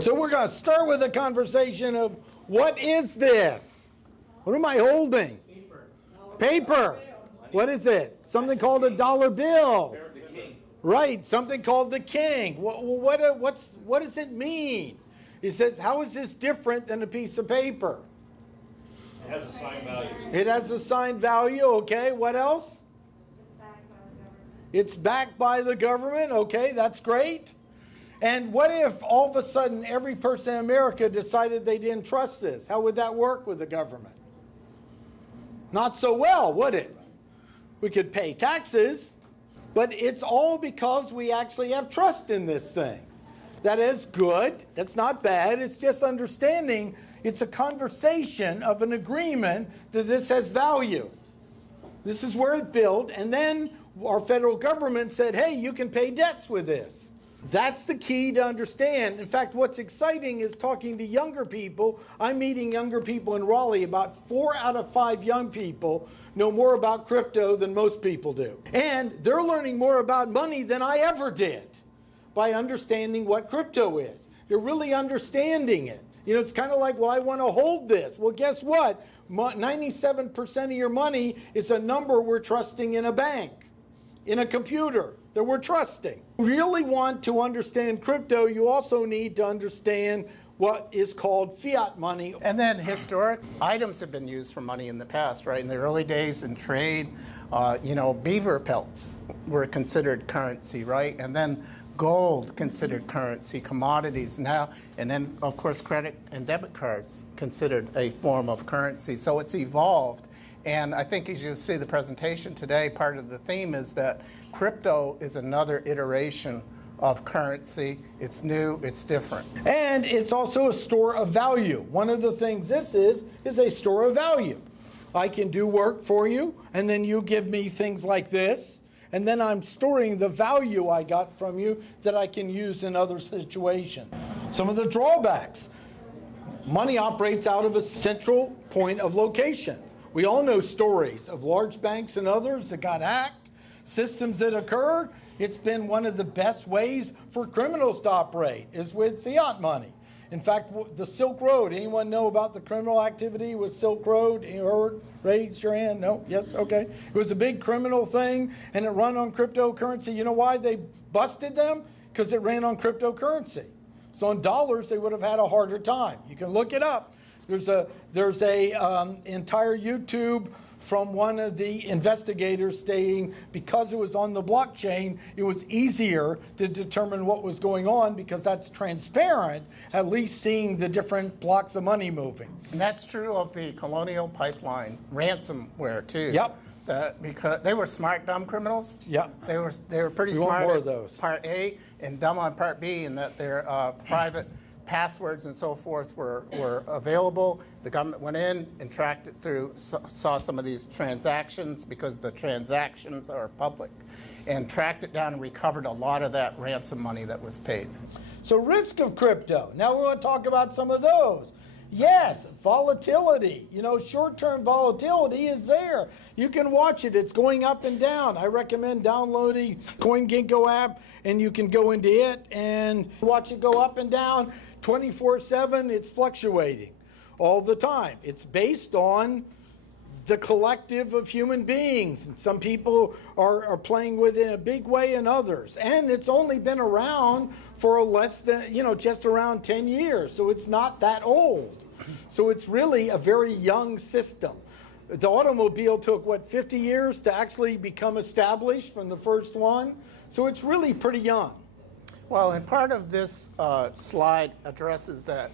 So we're going to start with a conversation of what is this? What am I holding? Paper. What is it? Something called a dollar bill. Right, something called the king. What does it mean? He says, how is this different than a piece of paper? It has assigned value. It has assigned value, okay. What else? It's backed by the government, okay, that's great. And what if all of a sudden every person in America decided they didn't trust this? How would that work with the government? Not so well, would it? We could pay taxes, but it's all because we actually have trust in this thing. That is good, that's not bad, it's just understanding it's a conversation of an agreement that this has value. This is where it built, and then our federal government said, hey, you can pay debts with this. That's the key to understand. In fact, what's exciting is talking to younger people. I'm meeting younger people in Raleigh. About 4 out of 5 young people know more about crypto than most people do. And they're learning more about money than I ever did by understanding what crypto is. They're really understanding it. You know, it's kind of like, well, I want to hold this. Well, guess what? 97% of your money is a number we're trusting in a bank, in a computer that we're trusting. If you really want to understand crypto, you also need to understand what is called fiat money. And then historic items have been used for money in the past, right? In the early days in trade, beaver pelts were considered currency, right? And then gold considered currency, commodities now, and then of course credit and debit cards considered a form of currency. So it's evolved. And I think as you see the presentation today, part of the theme is that crypto is another iteration of currency. It's new, it's different. And it's also a store of value. One of the things this is a store of value. I can do work for you, and then you give me things like this, and then I'm storing the value I got from you that I can use in other situations. Some of the drawbacks. Money operates out of a central point of location. We all know stories of large banks and others that got hacked, systems that occurred. It's been one of the best ways for criminals to operate is with fiat money. In fact, the Silk Road, anyone know about the criminal activity with Silk Road? You heard? Raise your hand. No? Yes? Okay. It was a big criminal thing, and it ran on cryptocurrency. You know why they busted them? Because it ran on cryptocurrency. So on dollars, they would have had a harder time. You can look it up. There's a entire YouTube from one of the investigators saying because it was on the blockchain, it was easier to determine what was going on because that's transparent, at least seeing the different blocks of money moving. And that's true of the Colonial Pipeline ransomware too. Yep. Because they were smart, dumb criminals. Yep. They were pretty smart. Want more of those. Part A and dumb on Part B, in that their private passwords and so forth were available. The government went in and tracked it through, saw some of these transactions because the transactions are public, and tracked it down and recovered a lot of that ransom money that was paid. So risk of crypto. Now we're going to talk about some of those. Yes, volatility. You know, short-term volatility is there. You can watch it. It's going up and down. I recommend downloading CoinGecko app, and you can go into it and watch it go up and down 24/7. It's fluctuating all the time. It's based on the collective of human beings. And some people are playing with it in a big way and others. And it's only been around for less than, just around 10 years. So it's not that old. So it's really a very young system. The automobile took, 50 years to actually become established from the first one? So it's really pretty young. Well, and part of this slide addresses that.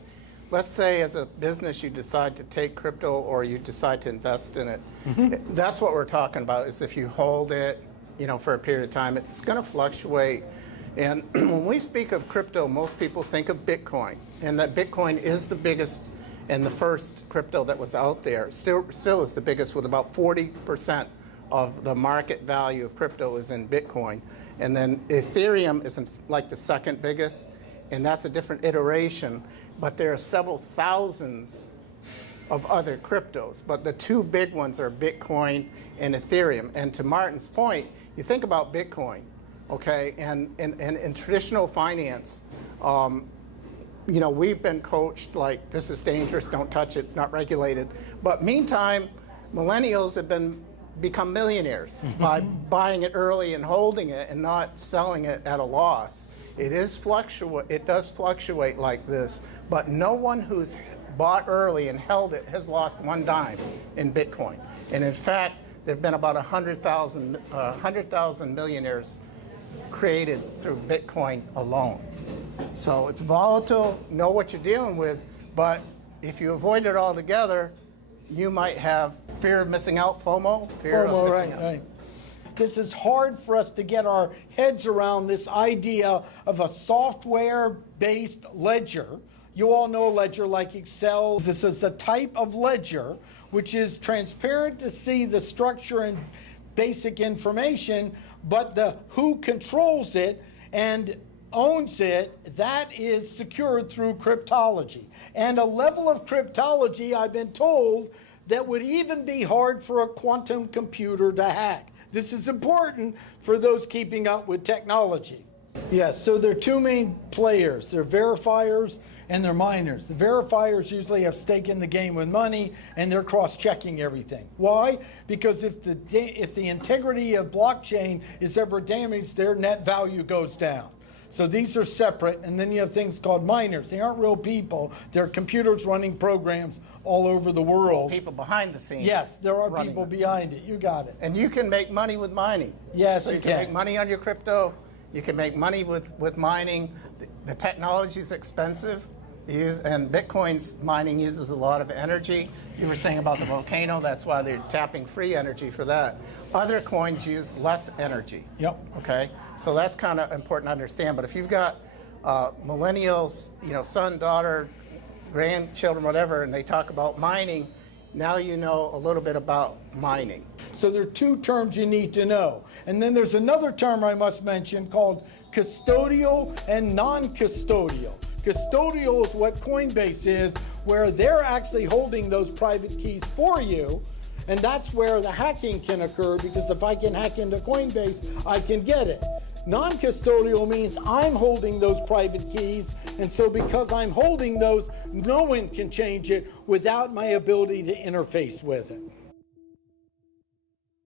Let's say as a business you decide to take crypto or you decide to invest in it. Mm-hmm. That's what we're talking about, is if you hold it, for a period of time, it's going to fluctuate. And when we speak of crypto, most people think of Bitcoin, and that Bitcoin is the biggest and the first crypto that was out there. Still is the biggest, with about 40% of the market value of crypto is in Bitcoin. And then Ethereum is like the second biggest, and that's a different iteration. But there are several thousands of other cryptos. But the two big ones are Bitcoin and Ethereum. And to Martin's point, you think about Bitcoin, okay, and in traditional finance, you know, we've been coached like this is dangerous, don't touch it, it's not regulated. But meantime, millennials have become millionaires by buying it early and holding it and not selling it at a loss. It does fluctuate like this, but no one who's bought early and held it has lost one dime in Bitcoin. And in fact, there have been about 100,000 millionaires created through Bitcoin alone. So it's volatile, know what you're dealing with, but if you avoid it altogether, you might have fear of missing out, FOMO, fear of missing out. Right. This is hard for us to get our heads around, this idea of a software-based ledger. You all know a ledger like Excel. This is a type of ledger which is transparent to see the structure and basic information, but the who controls it and owns it, that is secured through cryptology. And a level of cryptology, I've been told, that would even be hard for a quantum computer to hack. This is important for those keeping up with technology. Yes, so there are two main players. They're verifiers and they're miners. The verifiers usually have stake in the game with money, and they're cross-checking everything. Why? Because if the integrity of blockchain is ever damaged, their net value goes down. So these are separate, and then you have things called miners. They aren't real people. They're computers running programs all over the world. People behind the scenes. Yes, there are people behind it. You got it. And you can make money with mining. Yes, so you can make money on your crypto. You can make money with mining. The technology is expensive, and Bitcoin's mining uses a lot of energy. You were saying about the volcano, that's why they're tapping free energy for that. Other coins use less energy. Yep. Okay, so that's kind of important to understand. But if you've got millennials, you know, son, daughter, grandchildren, whatever, and they talk about mining, now you know a little bit about mining. So there are two terms you need to know. And then there's another term I must mention called custodial and non-custodial. Custodial is what Coinbase is, where they're actually holding those private keys for you. And that's where the hacking can occur, because if I can hack into Coinbase, I can get it. Non-custodial means I'm holding those private keys, and so because I'm holding those, no one can change it without my ability to interface with it.